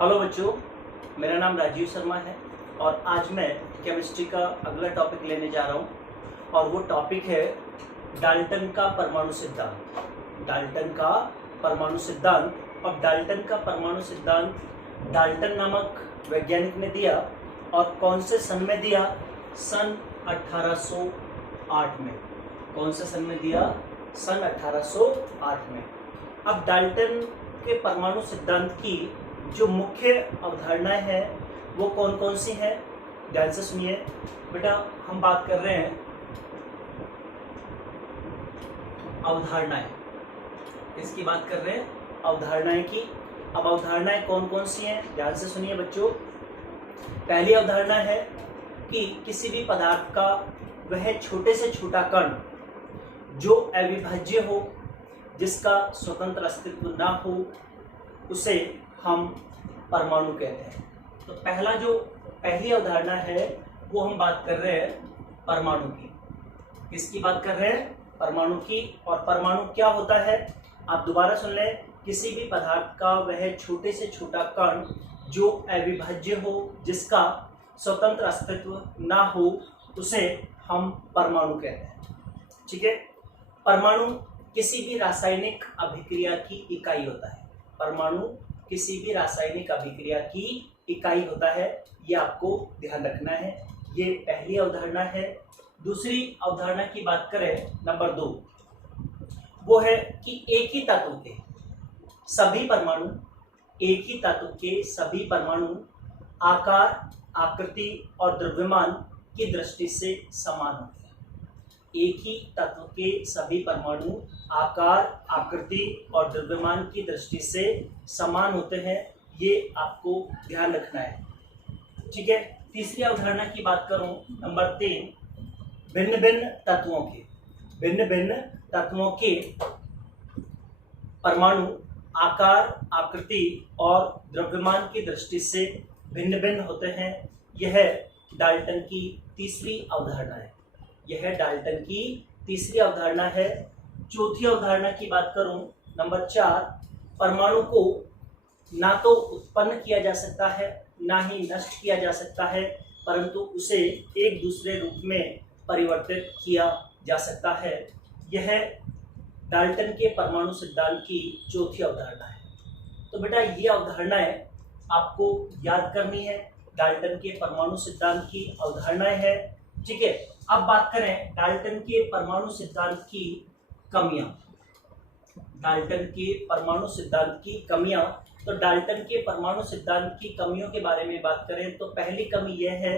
Hello बच्चों, मेरा नाम राजीव शर्मा है और आज मैं केमिस्ट्री का अगला टॉपिक लेने जा रहा हूँ और वो टॉपिक है डाल्टन का परमाणु सिद्धांत। डाल्टन का परमाणु सिद्धांत और डाल्टन का परमाणु सिद्धांत डाल्टन नामक वैज्ञानिक ने दिया और कौन से सन में दिया? सन 1808 में। कौन से सन में दिया? सन 1808 में। अब डाल्टन के परमाणु सिद्धांत की जो मुख्य अवधारणाएं हैं वो कौन कौन सी हैं? ध्यान से सुनिए बेटा। हम बात कर रहे हैं अवधारणाएं। किसकी बात कर रहे हैं? अवधारणाएं की। अब अवधारणाएं कौन कौन सी हैं? ध्यान से सुनिए बच्चों। पहली अवधारणा है कि किसी भी पदार्थ का वह छोटे से छोटा कण जो अविभाज्य हो, जिसका स्वतंत्र अस्तित्व ना हो, उसे हम परमाणु कहते हैं। तो पहली अवधारणा है वो हम बात कर रहे हैं परमाणु की। किसकी बात कर रहे हैं? परमाणु की। और परमाणु क्या होता है? आप दोबारा सुन लें। किसी भी पदार्थ का वह छोटे से छोटा कण जो अविभाज्य हो, जिसका स्वतंत्र अस्तित्व ना हो, उसे हम परमाणु कहते हैं। ठीक है। परमाणु किसी भी रासायनिक अभिक्रिया की इकाई होता है। परमाणु किसी भी रासायनिक अभिक्रिया की इकाई होता है, ये आपको ध्यान रखना है। ये पहली अवधारणा है। दूसरी अवधारणा की बात करें, नंबर 2, वो है कि एक ही तत्व के सभी परमाणु, एक ही तत्व के सभी परमाणु आकार, आकृति और द्रव्यमान की दृष्टि से समान होते हैं। एक ही तत्व के सभी परमाणु आकार, आकृति और द्रव्यमान की दृष्टि से समान होते हैं, ये आपको ध्यान रखना है। ठीक है। तीसरी अवधारणा की बात करूं, नंबर 3, भिन्न भिन्न तत्वों के परमाणु आकार, आकृति और द्रव्यमान की दृष्टि से भिन्न भिन्न होते हैं। यह डाल्टन की तीसरी अवधारणा है। यह डाल्टन की तीसरी अवधारणा है। चौथी अवधारणा की बात करूं, नंबर 4, परमाणु को ना तो उत्पन्न किया जा सकता है, ना ही नष्ट किया जा सकता है, परंतु उसे एक दूसरे रूप में परिवर्तित किया जा सकता है। यह डाल्टन के परमाणु सिद्धांत की चौथी अवधारणा है। तो बेटा ये अवधारणाएं आपको याद करनी है। डाल्टन के परमाणु सिद्धांत की अवधारणाएं है। ठीक है। अब बात करें डाल्टन के परमाणु सिद्धांत की कमियां। डाल्टन के परमाणु सिद्धांत की कमियां। तो डाल्टन के परमाणु सिद्धांत की कमियों के बारे में बात करें तो पहली कमी यह है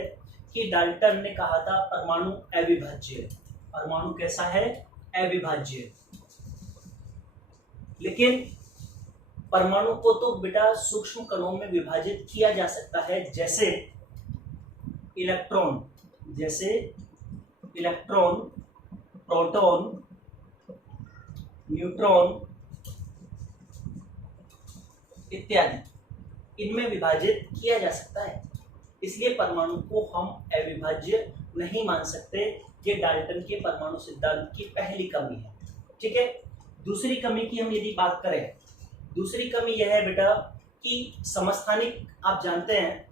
कि डाल्टन ने कहा था परमाणु अविभाज्य। परमाणु कैसा है? अविभाज्य। लेकिन परमाणु को तो बेटा सूक्ष्म कणों में विभाजित किया जा सकता है, जैसे इलेक्ट्रॉन, प्रोटॉन, न्यूट्रॉन इत्यादि, इनमें विभाजित किया जा सकता है। इसलिए परमाणु को हम अविभाज्य नहीं मान सकते। ये डाल्टन के परमाणु सिद्धांत की पहली कमी है। ठीक है। दूसरी कमी की हम यदि बात करें, दूसरी कमी यह है बेटा कि समस्थानिक, आप जानते हैं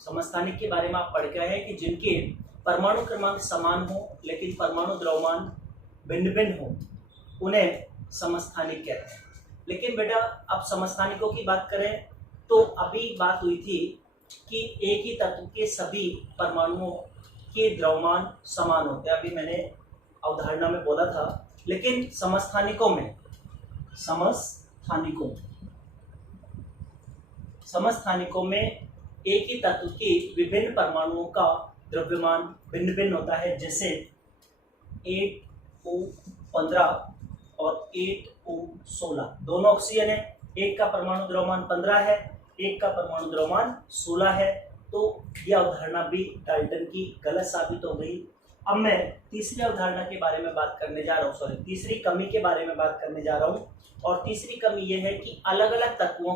समस्थानिक के बारे में आप पढ़ के आए हैं कि जिनके परमाणु क्रमांक समान हो लेकिन परमाणु द्रव्यमान भिन्न भिन्न हो, उन्हें समस्थानिक कहते हैं। लेकिन बेटा अब समस्थानिकों की बात करें तो अभी बात हुई थी कि एक ही तत्व के सभी परमाणुओं के द्रव्यमान समान होते हैं। अभी मैंने अवधारणा में बोला था। लेकिन समस्थानिकों में एक ही तत्व के विभिन्न परमाणुओं का द्रव्यमान भिन्न भिन्न होता है। जैसे 8O15 और 8O16 दोनों ऑक्सीजन है। एक का परमाणु द्रव्यमान 15 है, एक का परमाणु द्रव्यमान 16 है। तो यह अवधारणा भी डाल्टन की गलत साबित हो गई। अब मैं तीसरी अवधारणा के बारे में बात करने जा रहा हूँ, तीसरी कमी के बारे में बात करने जा रहा हूँ। और तीसरी कमी यह है कि अलग अलग तत्वों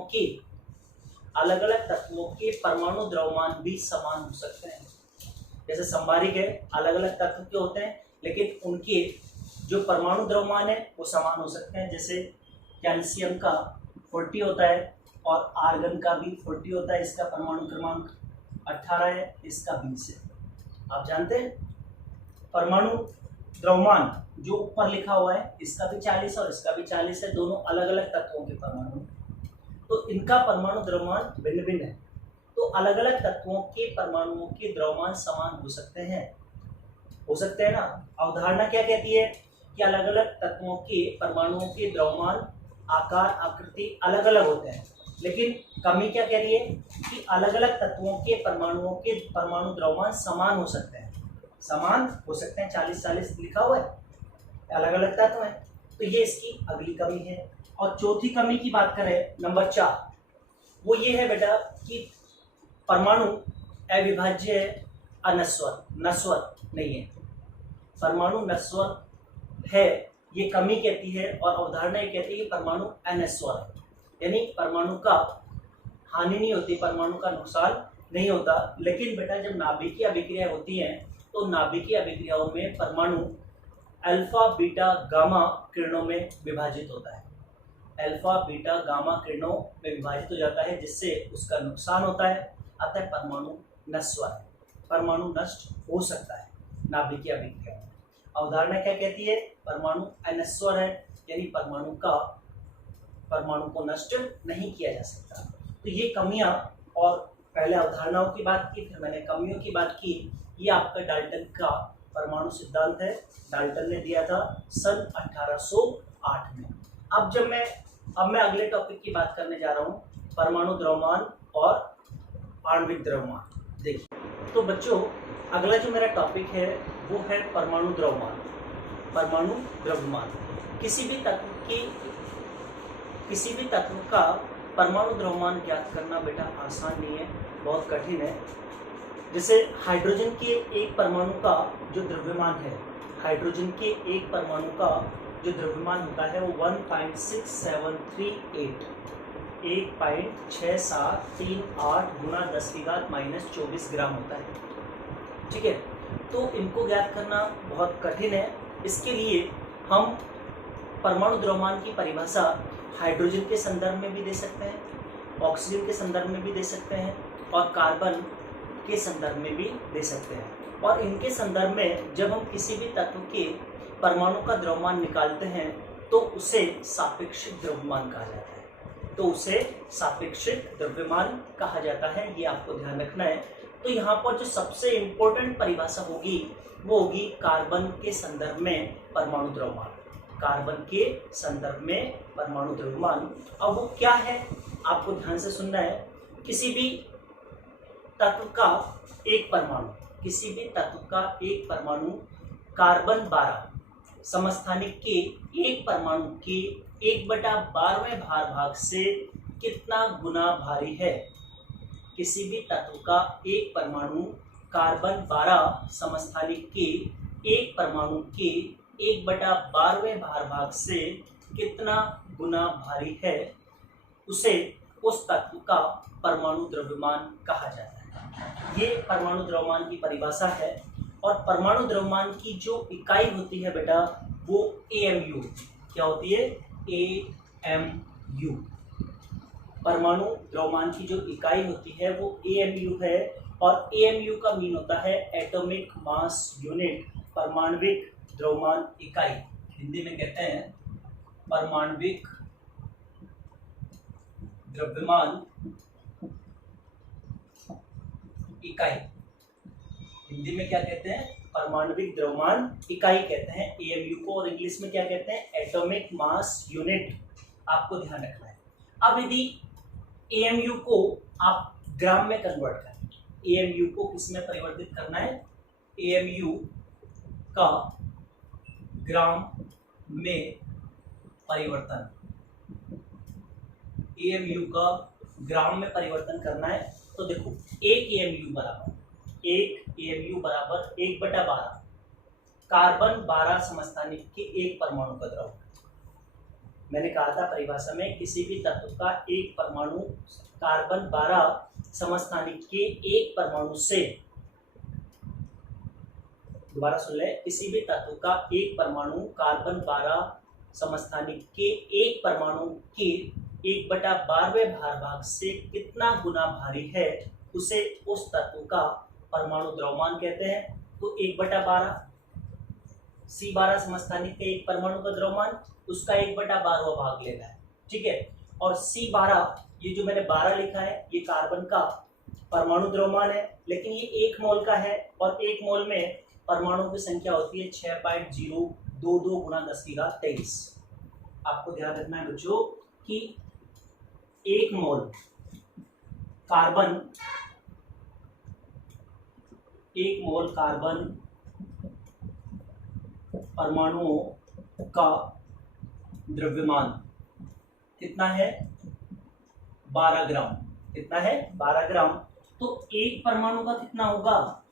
के परमाणु द्रव्यमान भी समान हो सकते हैं। जैसे संभारिक है, अलग अलग तत्व के होते हैं लेकिन उनके जो परमाणु द्रव्यमान है वो समान हो सकते हैं। जैसे कैल्शियम का 40 होता है, और आर्गन का भी 40 होता है, इसका परमाणु क्रमांक 18 है, इसका 20 है। आप जानते हैं परमाणु द्रव्यमान जो ऊपर लिखा हुआ है इसका भी 40 और इसका भी 40 है, दोनों अलग अलग तत्वों के परमाणु, तो इनका परमाणु द्रव्यमान भिन्न भिन्न है। तो अलग अलग तत्वों के परमाणुओं के द्रव्यमान समान हो सकते हैं, हो सकते हैं ना। अवधारणा क्या कहती है कि अलग अलग तत्वों के परमाणुओं के द्रव्यमान, आकार, आकृति अलग अलग होते हैं, लेकिन कमी क्या कह रही है कि अलग अलग तत्वों के परमाणुओं के परमाणु द्रव्यमान समान हो सकते हैं, समान हो सकते हैं। 40-40 लिखा हुआ है, अलग अलग तत्व है, तो ये इसकी अगली कमी है। और चौथी कमी की बात करें नंबर 4, वो ये है बेटा कि परमाणु अविभाज्य है, अनस्वर, नस्वर नहीं है। परमाणु नस्वर है, ये कमी कहती है, और अवधारणा ये कहती है कि परमाणु अनस्वर है, यानी परमाणु का हानि नहीं होती, परमाणु का नुकसान नहीं होता। लेकिन बेटा जब नाभिकीय अभिक्रिया होती है तो नाभिकीय अभिक्रियाओं में परमाणु अल्फा बीटा गामा किरणों में विभाजित होता है, अल्फा बीटा गामा किरणों में विभाजित हो जाता है, जिससे उसका नुकसान होता है। अतः परमाणु नस्वर है, परमाणु नष्ट हो सकता है नाभिकीय अभिक्रिया में। अवधारणा क्या कहती है, परमाणु अनस्वर है, यानी परमाणु को नष्ट नहीं किया जा सकता। तो ये कमियां, और पहले अवधारणाओं की बात की, फिर मैंने कमियों की बात की। ये आपका डाल्टन का परमाणु सिद्धांत है, डाल्टन ने दिया था सन 1808 में। अब मैं अगले टॉपिक की बात करने जा रहा हूँ, परमाणु द्रव्यमान और आणविक द्रव्यमान। देखिए तो बच्चों, अगला जो मेरा टॉपिक है वो है परमाणु द्रव्यमान। परमाणु द्रव्यमान किसी भी तत्व का परमाणु द्रव्यमान ज्ञात करना बेटा आसान नहीं है, बहुत कठिन है। जैसे हाइड्रोजन के एक परमाणु का जो द्रव्यमान है, हाइड्रोजन के एक परमाणु का जो द्रव्यमान होता है वो 1.6738 गुणा 10⁻⁻24 ग्राम होता है। ठीक है, तो इनको ज्ञात करना बहुत कठिन है। इसके लिए हम परमाणु द्रव्यमान की परिभाषा हाइड्रोजन के संदर्भ में भी दे सकते हैं, ऑक्सीजन के संदर्भ में भी दे सकते हैं, और कार्बन के संदर्भ में भी दे सकते हैं। और इनके संदर्भ में जब हम किसी भी तत्व के परमाणु का द्रव्यमान निकालते हैं तो उसे सापेक्षिक द्रव्यमान कहा जाता है, तो उसे सापेक्षिक द्रव्यमान कहा जाता है, ये आपको ध्यान रखना है। तो यहाँ पर जो सबसे इम्पोर्टेंट परिभाषा होगी वो होगी कार्बन के संदर्भ में परमाणु द्रव्यमान, कार्बन के संदर्भ में परमाणु द्रव्यमान। अब वो क्या है आपको ध्यान से सुनना है। किसी भी तत्व का एक परमाणु कार्बन 12 समस्थानिक के एक परमाणु के 1/12वें भाग से कितना गुना भारी है। किसी भी तत्व का एक परमाणु कार्बन 12 समस्थानिक के एक परमाणु के 1/12वें भाग से कितना गुना भारी है, उसे उस तत्व का परमाणु द्रव्यमान कहा जाता है। ये परमाणु द्रव्यमान की परिभाषा है। और परमाणु द्रव्यमान की जो इकाई होती है बेटा वो AMU, क्या होती है, AMU। परमाणु द्रव्यमान की जो इकाई होती है वो AMU है, और AMU का मीन होता है एटॉमिक मास यूनिट, परमाणविक द्रव्यमान इकाई। हिंदी में कहते हैं परमाणविक द्रव्यमान इकाई। हिंदी में क्या कहते हैं, परमाणविक द्रव्यमान इकाई कहते हैं AMU को, और इंग्लिश में क्या कहते हैं, एटॉमिक मास यूनिट। आपको ध्यान रखना है। अब यदि AMU को आप ग्राम में कन्वर्ट करें, AMU को किस में परिवर्तित करना है, AMU का ग्राम में परिवर्तन, AMU का ग्राम में परिवर्तन करना है। तो देखो एक AMU बराबर 1/12 कार्बन 12 समस्थानिक के एक परमाणु का द्रव्य। मैंने कहा था परिभाषा में, किसी भी तत्व का एक परमाणु कार्बन 12 समस्थानिक के एक परमाणु से, दोबारा सुन ले, किसी भी तत्व का एक परमाणु कार्बन 12 समस्थानिक के एक परमाणु के 1/12वें भार भाग से कितना गुना भारी है उसे उस तत्व का परमाणु द्रव्यमान कहते हैं। तो 1/12 C12 समस्थानिक के एक परमाणु का द्रव्यमान, उसका 1/12वां भाग लेना है, ठीक है। और C12 ये जो मैंने 12 लिखा है ये कार्बन का परमाणु द्रव्यमान है, लेकिन ये 1 मोल का है और 1 मोल में परमाणु की संख्या होती है 6.022 गुणा 10⁻23। आपको ध्यान रखना है बच्चों कि 1 मोल कार्बन, 1 मोल कार्बन परमाणुओं का द्रव्यमान कितना है? 12 ग्राम। कितना है? 12 ग्राम। तो एक परमाणु का कितना होगा?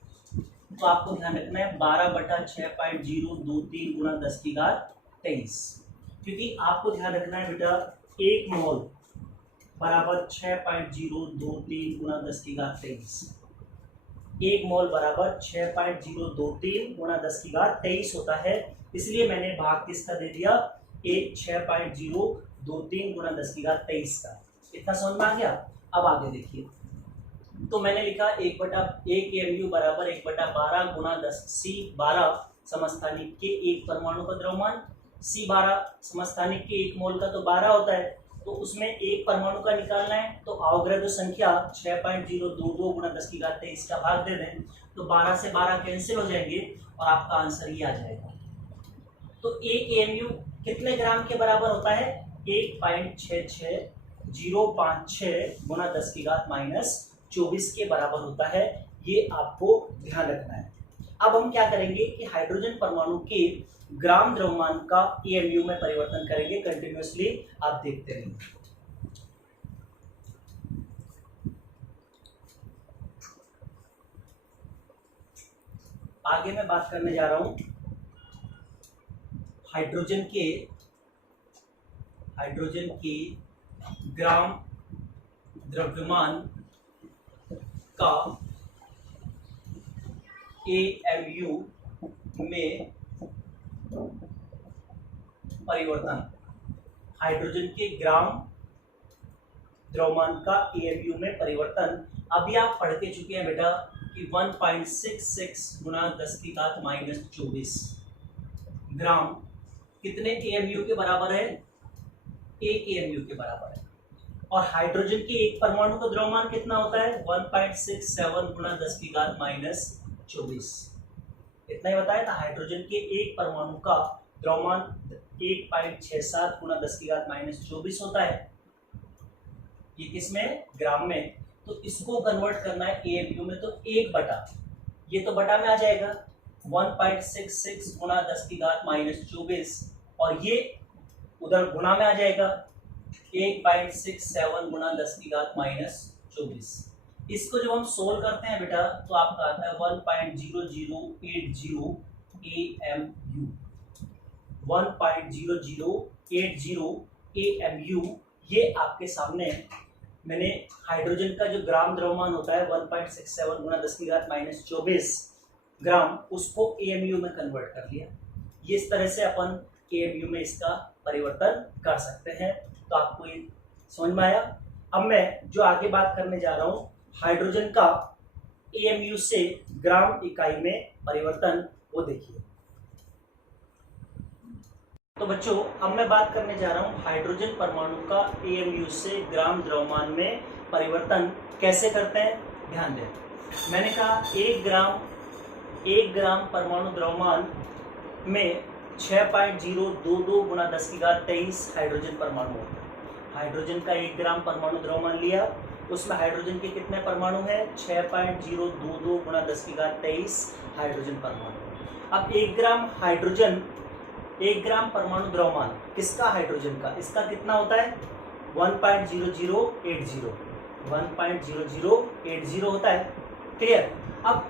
तो आपको ध्यान रखना है 12/6.023 गुणा 10⁻23, क्योंकि आपको ध्यान रखना है बेटा 1 मोल बराबर 6.023 गुणा 10⁻23। 1 मोल बराबर 6.023 गुणा 10⁻23 होता है, इसलिए मैंने भाग किसका दे दिया? 6.023 गुणा 10⁻23 का। इतना समझ में आ गया? अब आगे देखिए, तो मैंने लिखा 1/1 mu बराबर 1/12 गुणा 10। C12 समस्थानिक के एक परमाणु का द्रव्यमान, C12 समस्थानिक के 1 मोल का तो 12 होता है, तो उसमें एक परमाणु का निकालना है, तो अवग्रह संख्या 6.022 गुणा 10⁻23 का भाग दे दें, तो 12 से 12 कैंसिल हो जाएंगे और आपका आंसर ये आ जाएगा। तो 1 AMU कितने ग्राम के बराबर होता है? 1.66056 गुणा 10⁻24 के बराबर होता है। ये आपको ध्यान रखना है। अब हम क्या करेंगे कि हाइड्रोजन परमाणु के ग्राम द्रव्यमान का AMU में परिवर्तन करेंगे कंटिन्यूअसली, आप देखते रहिए। आगे मैं बात करने जा रहा हूं हाइड्रोजन के ग्राम द्रव्यमान का AMU में परिवर्तन। हाइड्रोजन के ग्राम द्रव्यमान का AMU में परिवर्तन। अभी आप पढ़ के चुके हैं बेटा कि 1.66 गुणा 10⁻24 ग्राम कितने AMU के बराबर है? 1 AMU के बराबर है। और हाइड्रोजन के एक परमाणु का द्रव्यमान कितना होता है? 1.67 गुणा 10⁻24। इतना ही बताया था। हाइड्रोजन के एक परमाणु का द्रव्यमान 1.67 गुणा 10⁻24 होता है। ये किसमें? ग्राम में। तो इसको कन्वर्ट करना है AMU में, तो 1/, ये तो बटा में आ जाएगा 1.66 गुणा 10⁻24, और ये उधर गुणा में आ जाएगा 1.67 गुणा 10⁻24। इसको जब हम सोल्व करते हैं बेटा तो आपका आता है 1.0080 AMU। 1.0080 AMU। ये आपके सामने मैंने हाइड्रोजन का जो ग्राम द्रव्यमान होता है 1.67 गुणा 10⁻24 ग्राम, उसको AMU में कन्वर्ट कर लिया। ये इस तरह से अपन AMU में इसका परिवर्तन कर सकते हैं। तो आपको ये समझ में आया? अब मैं जो आगे बात करने जा रहा हूं हाइड्रोजन का AMU से ग्राम इकाई में परिवर्तन, वो देखिए। तो बच्चों अब मैं बात करने जा रहा हूं हाइड्रोजन परमाणु का AMU से ग्राम द्रव्यमान में परिवर्तन कैसे करते हैं। ध्यान दें, मैंने कहा 1 ग्राम परमाणु द्रव्यमान में 6.022 गुणा 10⁻23 हाइड्रोजन परमाणु होता है। हाइड्रोजन का 1 ग्राम परमाणु द्रव्यमान लिया, उसमें हाइड्रोजन के कितने परमाणु हैं? 6.022 गुणा 10⁻23 हाइड्रोजन परमाणु। अब 1 ग्राम हाइड्रोजन, 1 ग्राम परमाणु द्रव्यमान किसका? हाइड्रोजन का। इसका कितना होता है? 1.0080 होता है। क्लियर? अब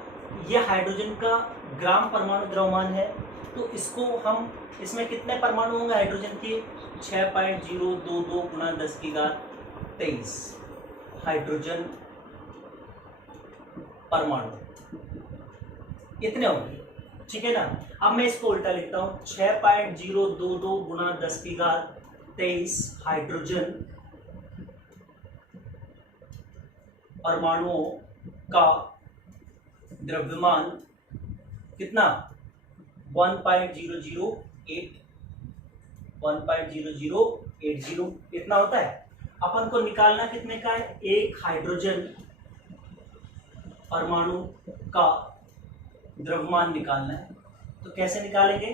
ये हाइड्रोजन का ग्राम परमाणु द्रव्यमान है, तो इसको हम, इसमें कितने परमाणु होंगे हाइड्रोजन के? 6.022 गुणा 10⁻23 हाइड्रोजन परमाणु इतने होंगे, ठीक है ना। अब मैं इसको उल्टा लिखता हूं 6.022 गुणा 10⁻23 हाइड्रोजन परमाणुओं का द्रव्यमान कितना 1.0080 इतना होता है। अपन को निकालना कितने का है, एक हाइड्रोजन परमाणु का द्रव्यमान निकालना है। तो कैसे निकालेंगे,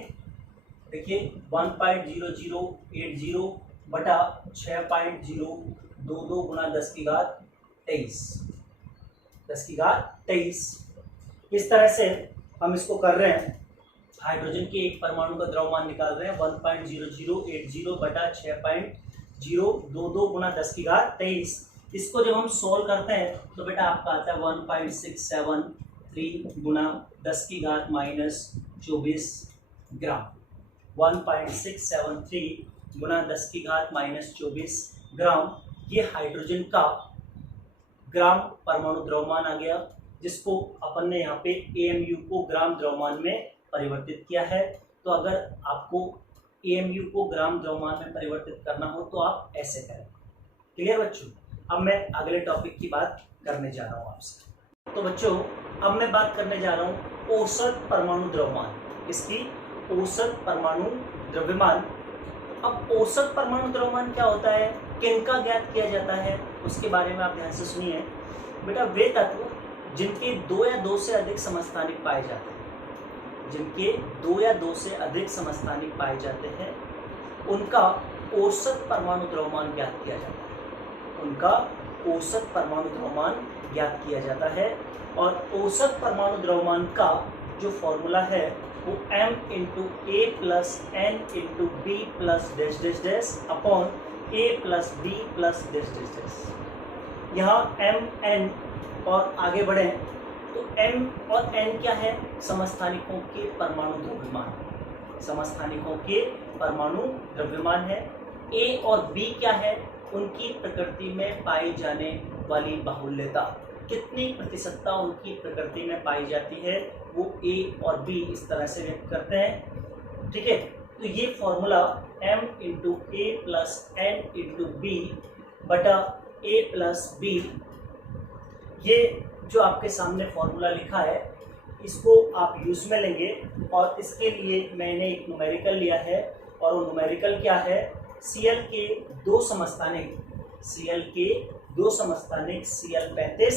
देखिए 1.0080 बटा 6.022 गुणा 10 की घात 23 इस तरह से हम इसको कर रहे हैं। हाइड्रोजन के एक परमाणु का द्रव्यमान निकाल रहे हैं 1.0080 बटा 6.022 गुणा 10 की घात 23। इसको जब हम सोल्व करते हैं तो बेटा आपका आता है 1.673 गुणा 10 की घात -24 ग्राम। 1.673 गुणा 10 की घात -24 ग्राम, ये हाइड्रोजन का ग्राम परमाणु द्रव्यमान आ गया, जिसको अपन ने यहाँ पे AMU को ग्राम द्रव्यमान में परिवर्तित किया है। तो अगर आपको AMU को ग्राम द्रव्यमान में परिवर्तित करना हो तो आप ऐसे करें। क्लियर बच्चों? अब मैं अगले टॉपिक की बात करने जा रहा हूँ आपसे। तो बच्चों अब मैं बात करने जा रहा हूँ औसत परमाणु द्रव्यमान। इसकी औसत परमाणु द्रव्यमान। अब औसत परमाणु द्रव्यमान क्या होता है, किनका ज्ञात किया जाता है, उसके बारे में आप ध्यान से सुनिए। बेटा वे तत्व जिनके 2 या 2 से अधिक समस्थानिक पाए जाते हैं, जिनके 2 या 2 से अधिक समस्थानिक पाए जाते हैं, उनका औसत परमाणु द्रव्यमान ज्ञात किया जाता है। उनका औसत परमाणु द्रव्यमान ज्ञात किया जाता है। और औसत परमाणु द्रव्यमान का जो फॉर्मूला है वो m × a + n × b + upon a + b + यहाँ m n और आगे बढ़ें तो m और n क्या है, समस्थानिकों के परमाणु द्रव्यमान। समस्थानिकों के परमाणु द्रव्यमान है। a और b क्या है, उनकी प्रकृति में पाई जाने वाली बाहुल्यता, कितनी प्रतिशतता उनकी प्रकृति में पाई जाती है, वो a और b इस तरह से व्यक्त करते हैं। ठीक है, तो ये formula m × a + n × b बटा a + b, ये जो आपके सामने फॉर्मूला लिखा है इसको आप यूज में लेंगे। और इसके लिए मैंने एक न्यूमेरिकल लिया है, और वो न्यूमेरिकल क्या है, Cl के 2 समस्थानिक, Cl35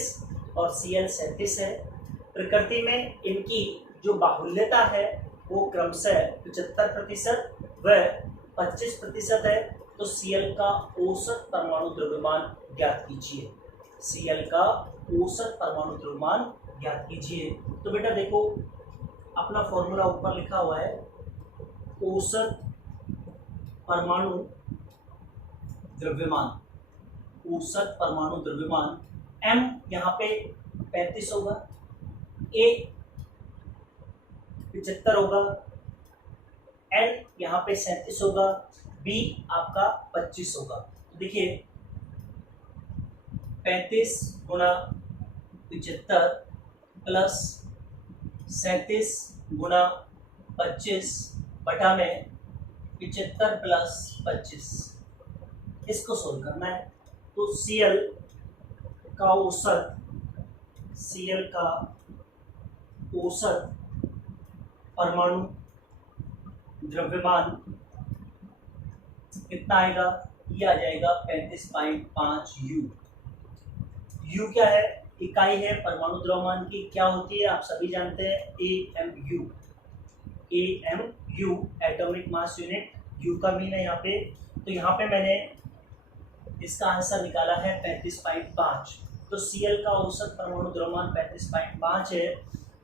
और Cl37 है। प्रकृति में इनकी जो बाहुल्यता है वो क्रमशः 75% व 25% है। तो Cl का औसत परमाणु द्रव्यमान ज्ञात कीजिए। Cl का औसत परमाणु द्रव्यमान ज्ञात कीजिए। तो बेटा देखो अपना फॉर्मूला ऊपर लिखा हुआ है, औसत परमाणु द्रव्यमान, औसत परमाणु द्रव्यमान। m यहाँ पे 35 होगा, a 75 होगा, n यहाँ पे 37 होगा, b आपका 25 होगा। देखिए 35 गुणा 75 प्लस 37 गुणा 25 बटा में 75 प्लस 25, इसको सोल्व करना है। तो Cl का औसत परमाणु द्रव्यमान कितना आएगा, ये आ जाएगा 35.5 U। U क्या है, इकाई है परमाणु द्रव्यमान की, क्या होती है आप सभी जानते हैं, AMU। AMU atomic mass unit, U का मीन है यहाँ पे। तो यहाँ पे मैंने इसका आंसर निकाला है 35.5। तो Cl का औसत परमाणु द्रव्यमान 35.5 है।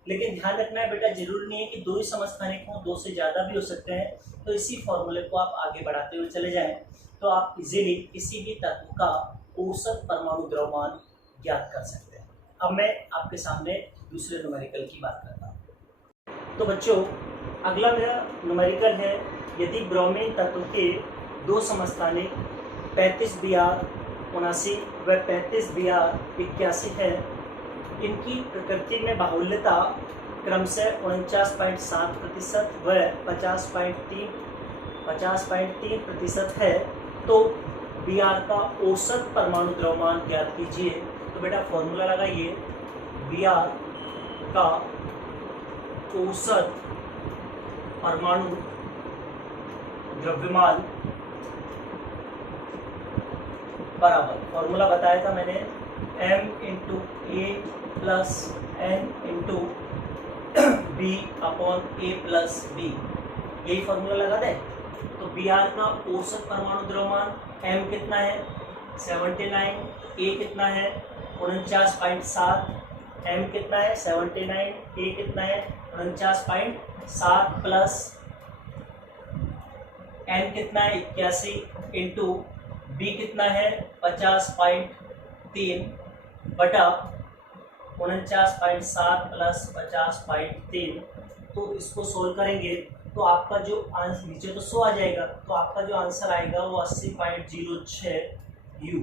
लेकिन ध्यान रखना है बेटा, जरूरी नहीं है कि 2 ही समस्थानिक हों, 2 से ज़्यादा भी हो सकते हैं। तो इसी फॉर्मूले को आप आगे बढ़ाते हुए चले जाएं तो आप इजीली किसी भी तत्व का औसत परमाणु द्रव्यमान ज्ञात कर सकते हैं। अब मैं आपके सामने दूसरे न्यूमेरिकल की बात करता हूँ। तो बच्चों अगला मेरा न्यूमेरिकल है, यदि ब्रोमीन तत्व के 2 समस्थानिक 35 Br 79 व 35 Br 81 है, इनकी प्रकृति में बाहुल्यता क्रमशः 49.7% व 50.3% है, तो Br का औसत परमाणु द्रव्यमान ज्ञात कीजिए। तो बेटा फॉर्मूला लगाइए, Br का औसत परमाणु द्रव्यमान बराबर, फॉर्मूला बताया था मैंने, m into A plus n into B upon A plus B, यही फॉर्मूला लगा दे। तो Br का औसत परमाणु द्रव्यमान m कितना है 79, a कितना है 49.7, m कितना है 79, a कितना है 49.7 प्लस n कितना है 81 इंटू b कितना है 50.3 बटा 49.7 प्लस 50.3। तो इसको सोल्व करेंगे तो आपका जो आंसर, नीचे तो 100 आ जाएगा, तो आपका जो आंसर आएगा वो 80.06 U,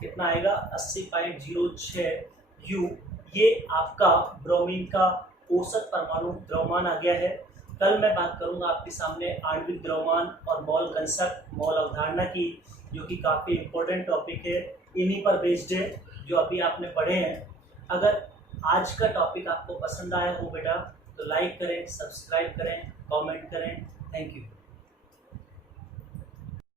कितना आएगा 80.06 U। ये आपका ब्रोमीन का औसत परमाणु द्रव्यमान आ गया है। कल मैं बात करूंगा आपके सामने आणविक द्रव्यमान और मॉल कंसेप्ट, मॉल अवधारणा की, जो कि काफ़ी इम्पोर्टेंट टॉपिक है, इन्हीं पर बेस्ड है जो अभी आपने पढ़े हैं। अगर आज का टॉपिक आपको पसंद आया हो बेटा तो लाइक करें, सब्सक्राइब करें, कमेंट करें। Thank you.